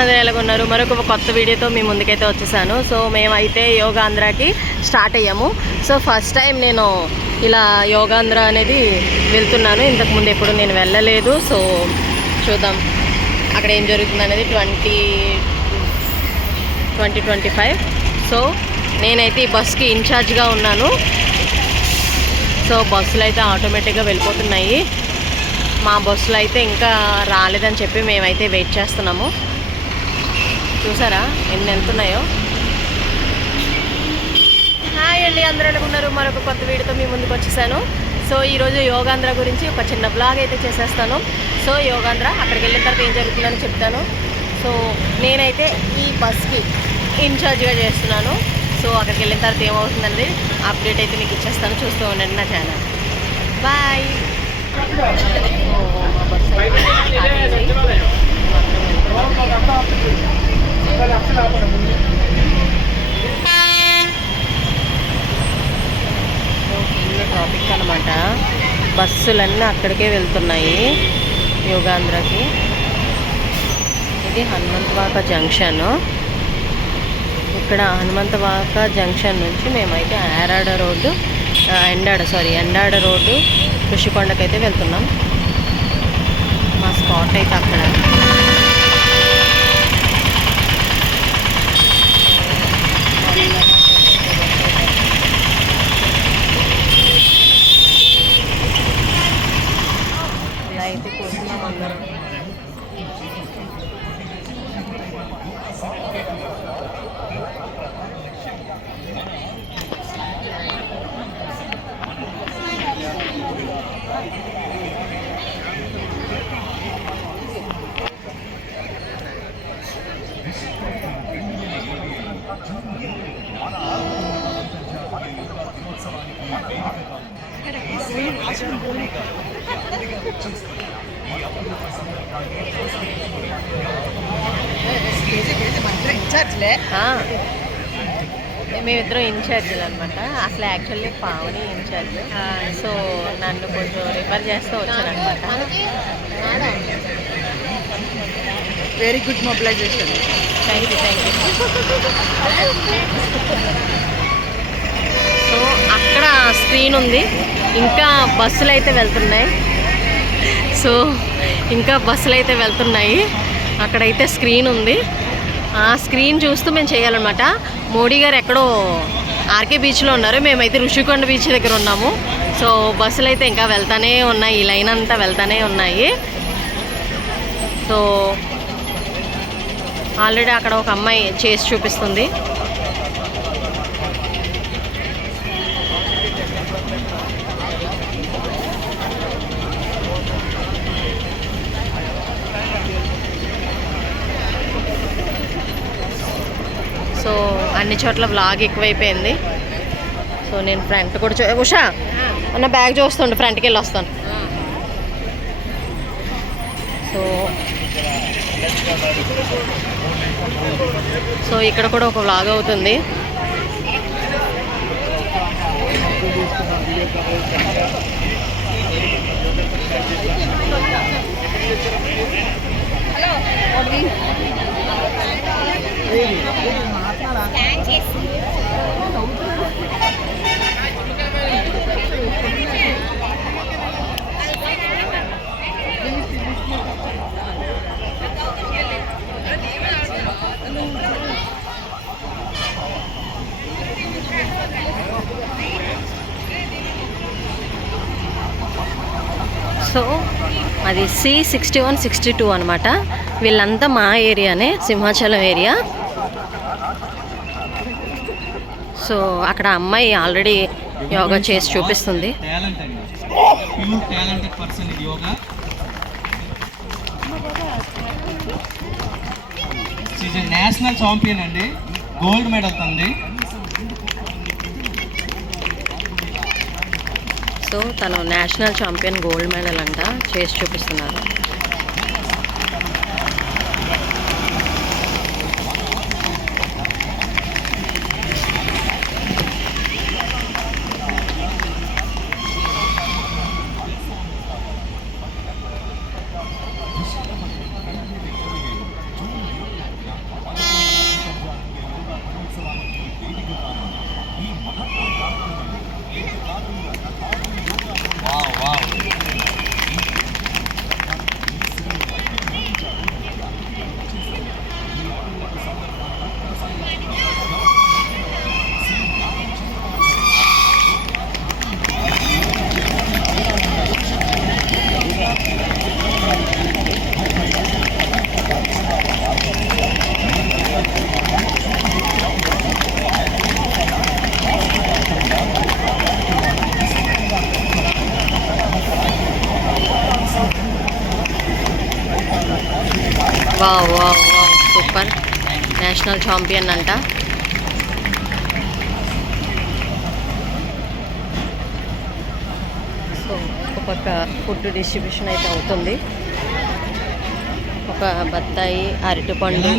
అందరూ ఎలాగున్నారు? మరొక కొత్త వీడియోతో మీ ముందుకైతే వచ్చేసాను. సో మేమైతే యోగాంధ్రాకి స్టార్ట్ అయ్యాము. సో ఫస్ట్ టైం నేను ఇలా యోగాంధ్ర అనేది వెళ్తున్నాను. ఇంతకుముందు ఎప్పుడు నేను వెళ్ళలేదు. సో చూద్దాం అక్కడ ఏం జరుగుతుంది అనేది twenty twenty twenty five. So నేనైతే ఈ బస్కి ఇన్ఛార్జ్గా ఉన్నాను. సో బస్సులు అయితే ఆటోమేటిక్గా వెళ్ళిపోతున్నాయి. మా బస్సులు అయితే ఇంకా రాలేదని చెప్పి మేమైతే వెయిట్ చేస్తున్నాము. చూసారా? ఎన్ని వెళ్తున్నాయో హాయ్ అండి అందరూ ఎలా ఉన్నారు? మరొక కొత్త వీడియోతో మీ ముందుకు వచ్చేసాను. సో ఈరోజు యోగాంధ్ర గురించి ఒక చిన్న బ్లాగ్ అయితే చేసేస్తాను. సో యోగాంధ్ర అక్కడికి వెళ్ళిన తర్వాత ఏం జరుగుతుందని చెప్తాను. సో నేనైతే ఈ బస్కి ఇన్ఛార్జ్గా చేస్తున్నాను. సో అక్కడికి వెళ్ళిన తర్వాత ఏమవుతుందనేది అప్డేట్ అయితే మీకు ఇచ్చేస్తాను. చూస్తూ ఉండండి నా ఛానల్ బాయ్ మా బస్సు అయితే స్టార్ట్ అయింది. సో ఫుల్ ట్రాఫిక్ అనమాట బస్సులన్నీ అక్కడికే వెళ్తున్నాయి యోగాంధ్రకి. ఇది హనుమంతవాక జంక్షన్. ఇక్కడ హనుమంతవాక జంక్షన్ నుంచి మేమైతే ఆరాడ road Endada sorry Endada road కృషికొండకైతే వెళ్తున్నాం. మా స్పాట్ అయితే అక్కడ ఇలా అయితే కూర్చున్నాం అందరం ఆ. మేమిద్దరం ఇన్ఛార్జీలు అనమాట అసలు యాక్చువల్లీ పావని ఇన్ఛార్జ్. సో నన్ను కొంచెం రిఫర్ చేస్తూ వచ్చారనమాట very good mobilisation thank you thank you so అక్కడ స్క్రీన్ ఉంది. ఇంకా బస్సులు అయితే వెళ్తున్నాయి. సో ఇంకా బస్సులు అయితే వెళ్తున్నాయి. అక్కడైతే స్క్రీన్ ఉంది. ఆ స్క్రీన్ చూస్తూ మేము చేయాలన్నమాట. మోడీ గారు ఎక్కడో ఆర్కే బీచ్లో ఉన్నారు. మేమైతే ఋషికొండ బీచ్ దగ్గర ఉన్నాము. సో బస్సులు అయితే ఇంకా వెళ్తానే ఉన్నాయి. ఈ లైన్ అంతా వెళ్తానే ఉన్నాయి. సో ఆల్రెడీ అక్కడ ఒక అమ్మాయి చేసి చూపిస్తుంది. సో అన్ని చోట్ల వ్లాగ్ ఎక్కువైపోయింది. సో నేను ఫ్రంట్ కూడా చూ ఉషా అన్న బ్యాగ్ చూస్తుండే ఫ్రంట్కి వెళ్ళి వస్తాను సో సో ఇక్కడ కూడా ఒక వ్లాగ్ అవుతుంది. సో అది C sixty one sixty two అనమాట. వీళ్ళంతా మా ఏరియానే సింహాచలం ఏరియా. సో అక్కడ అమ్మాయి ఆల్రెడీ యోగా చేసి చూపిస్తుంది. నేషనల్ ఛాంపియన్ అండి. గోల్డ్ మెడల్ తంది సో తను నేషనల్ ఛాంపియన్ గోల్డ్ మెడల్ అంట చేసి చూపిస్తున్నారు. వా వా వా సూపర్. నేషనల్ ఛాంపియన్ అంట. సో ఒక పక్క ఫుడ్ డిస్ట్రిబ్యూషన్ అయితే అవుతుంది. ఒక బత్తాయి అరటిపండు.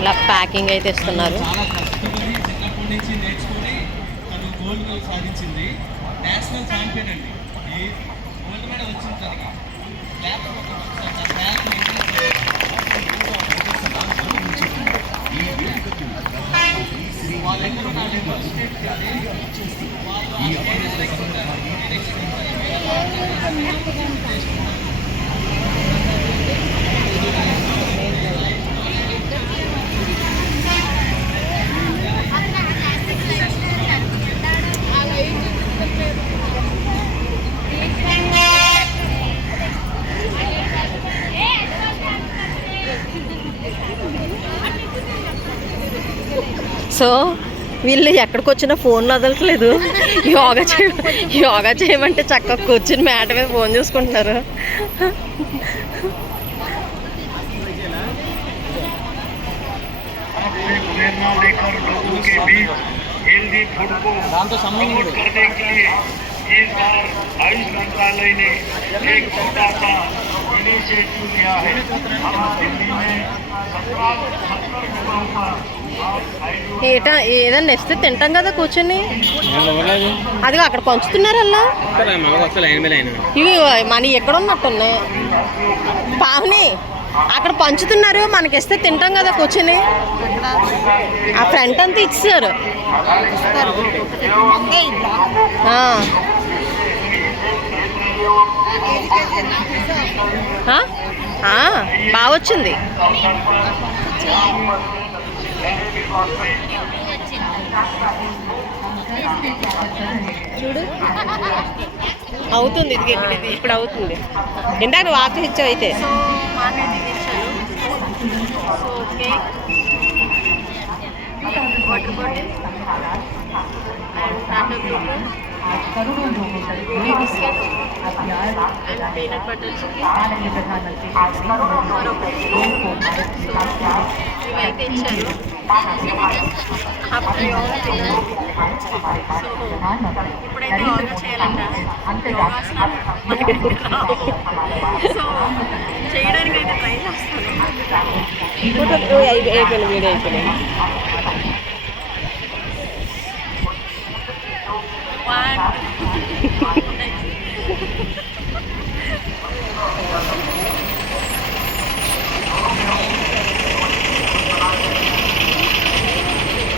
ఇలా ప్యాకింగ్ అయితే ఇస్తున్నారు. సాధించింది. నేషనల్ ఛాంపియన్ అండి. ఈ గోల్డ్ మెడల్ వచ్చిన తనకి వాళ్ళెందరూ సో వీళ్ళు ఎక్కడికి వచ్చినా ఫోన్లు వదలట్లేదు యోగా చేయ యోగా చేయమంటే చక్కగా కూర్చుని మేట మీద ఫోన్ చూసుకుంటున్నారు से प्रेरणा लेकर लोगों के बीच हेल्दी फूड को దాంతో సంబంధం प्रमोट లేదు करने के लिए इस बार आयुष मंत्रालय ने एक छोटा सा इनिशिएटिव लिया है हम दिल्ली में सत्रह ఏట ఏదన్నా ఇస్తే తింటాం కదా కూర్చొని. అది అక్కడ పంచుతున్నారు అలా ఇవి మన ఎక్కడ ఉన్నట్టున్నాయి పావని అక్కడ పంచుతున్నారు మనకి ఇస్తే తింటాం కదా కూర్చొని. ఆ ఫ్రంట్ అంతా ఇచ్చారు. ఆ. ఆ? బాగా వచ్చింది అవుతుంది ఇది ఇప్పుడు అవుతుంది. ఇందాక నువ్వు ఆఫీస్ ఇచ్చావు అయితే. బటర్ ఇవైతే ఇచ్చారు అప్పుడు యోగా చేయాలి ఇప్పుడైతే యోగా చేయాలంట. యోగాసనాలు. సో చేయడానికి అయితే ట్రై చేస్తాను. అయిపోయింది వీడియో అయిపోయింది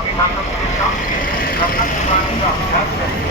अभिनंदन के साथ अभ्यास करेंगे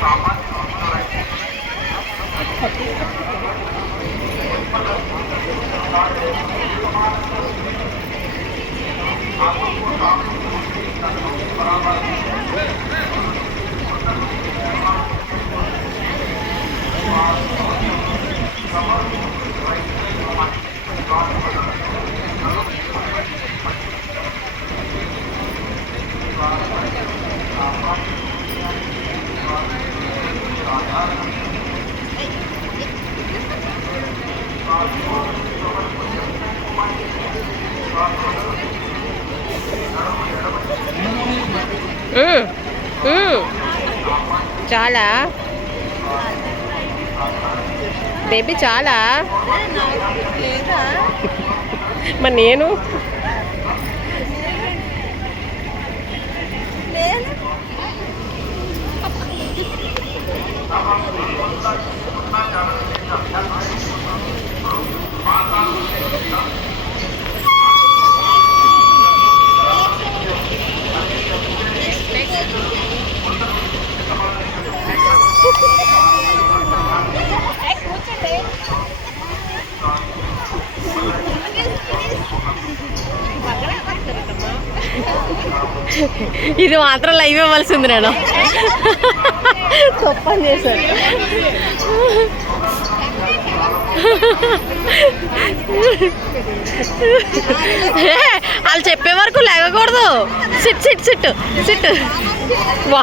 పావుని చూడు మ్మ్. మ్మ్. చాలా? బేబీ చాలా? మరి నేను? Thank you. ఇది మాత్రం లైవ్ ఇవ్వాల్సింది నేను. తప్పని చేశాను వాళ్ళు చెప్పే వరకు లేగకూడదు. Sit sit sit sit. వా.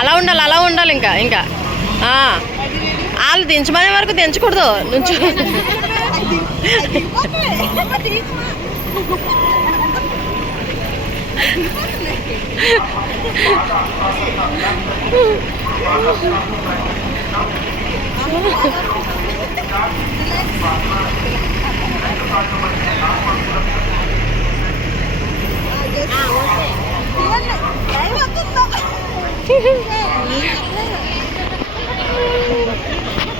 అలా ఉండాలి అలా ఉండాలి ఇంకా ఇంకా ఆ. వాళ్ళు దించమనే వరకు దించకూడదు. నుంచో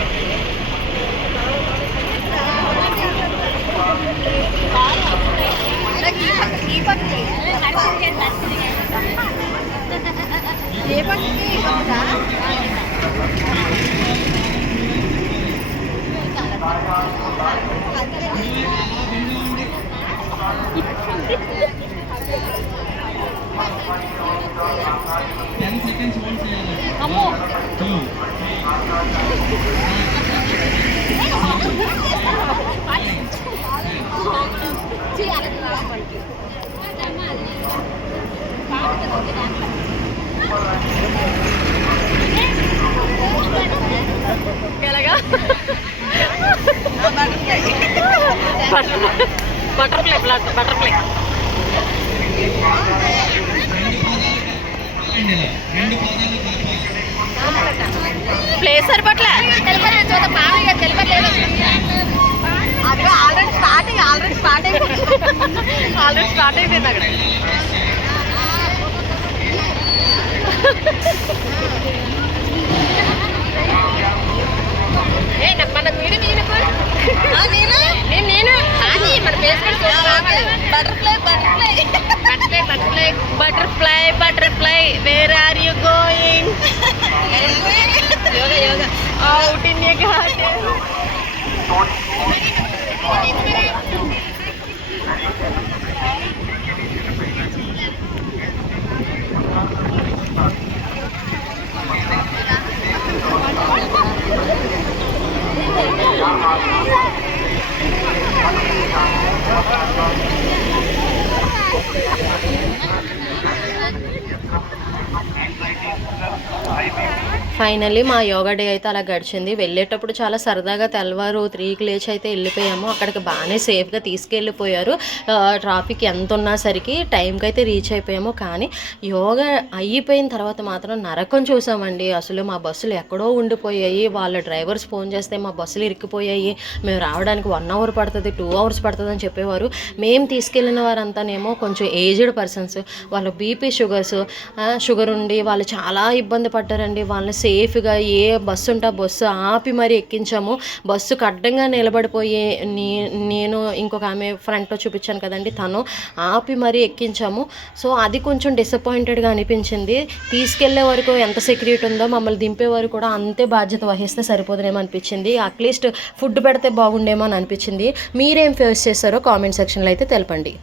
ఎలాగా బటర్ఫ్లై బటర్ఫ్లై అండ్ ఇలా రెండు పాదాలు కలపాలి ప్లేస్ సరిపట్లే ఆల్రెడీ స్టార్ట్ అయ్యి ఆల్రెడీ స్టార్ట్ అయిపోయింది ఆల్రెడీ స్టార్ట్ అయిపోయింది అక్కడ ఏ నాకు మన వీడియో తీయనకు నేను నేను అది మన face butterfly butterfly butterfly butterfly butterfly butterfly where are you going yoga yoga out in your garden はい。finally మా యోగా డే అయితే అలా గడిచింది. వెళ్ళేటప్పుడు చాలా సరదాగా తెల్లవారు త్రీకి లేచి అయితే వెళ్ళిపోయాము. అక్కడికి బాగానే సేఫ్గా తీసుకెళ్ళిపోయారు. ట్రాఫిక్ ఎంత ఉన్నా సరికి టైంకి అయితే రీచ్ అయిపోయాము. కానీ యోగా అయిపోయిన తర్వాత మాత్రం నరకం చూసామండి. అసలు మా బస్సులు ఎక్కడో ఉండిపోయాయి. వాళ్ళ డ్రైవర్స్ ఫోన్ చేస్తే మా బస్సులు ఇరిక్కిపోయాయి మేము రావడానికి వన్ అవర్ పడుతుంది టూ అవర్స్ పడుతుంది అని చెప్పేవారు. మేము తీసుకెళ్ళిన వారంతానేమో కొంచెం ఏజ్డ్ పర్సన్స్ వాళ్ళ బీపీ షుగర్స్ షుగర్ ఉండి వాళ్ళు చాలా ఇబ్బంది పడ్డారండి. వాళ్ళని సేఫ్గా ఏ బస్సు ఉంటే బస్సు ఆపి మరీ ఎక్కించాము. బస్సుకు అడ్డంగా నిలబడిపోయి నీ నేను ఇంకొక ఆమె ఫ్రంట్లో చూపించాను కదండి తను. ఆపి మరీ ఎక్కించాము. సో అది కొంచెం డిసప్పాయింటెడ్గా అనిపించింది. తీసుకెళ్ళే వరకు ఎంత సెక్యూరిటీ ఉందో మమ్మల్ని దింపే వరకు కూడా అంతే బాధ్యత వహిస్తే సరిపోదునేమో అనిపించింది. అట్లీస్ట్ ఫుడ్ పెడితే బాగుండేమో అని అనిపించింది. మీరేం ఫేస్ చేస్తారో కామెంట్ సెక్షన్లో అయితే తెలపండి.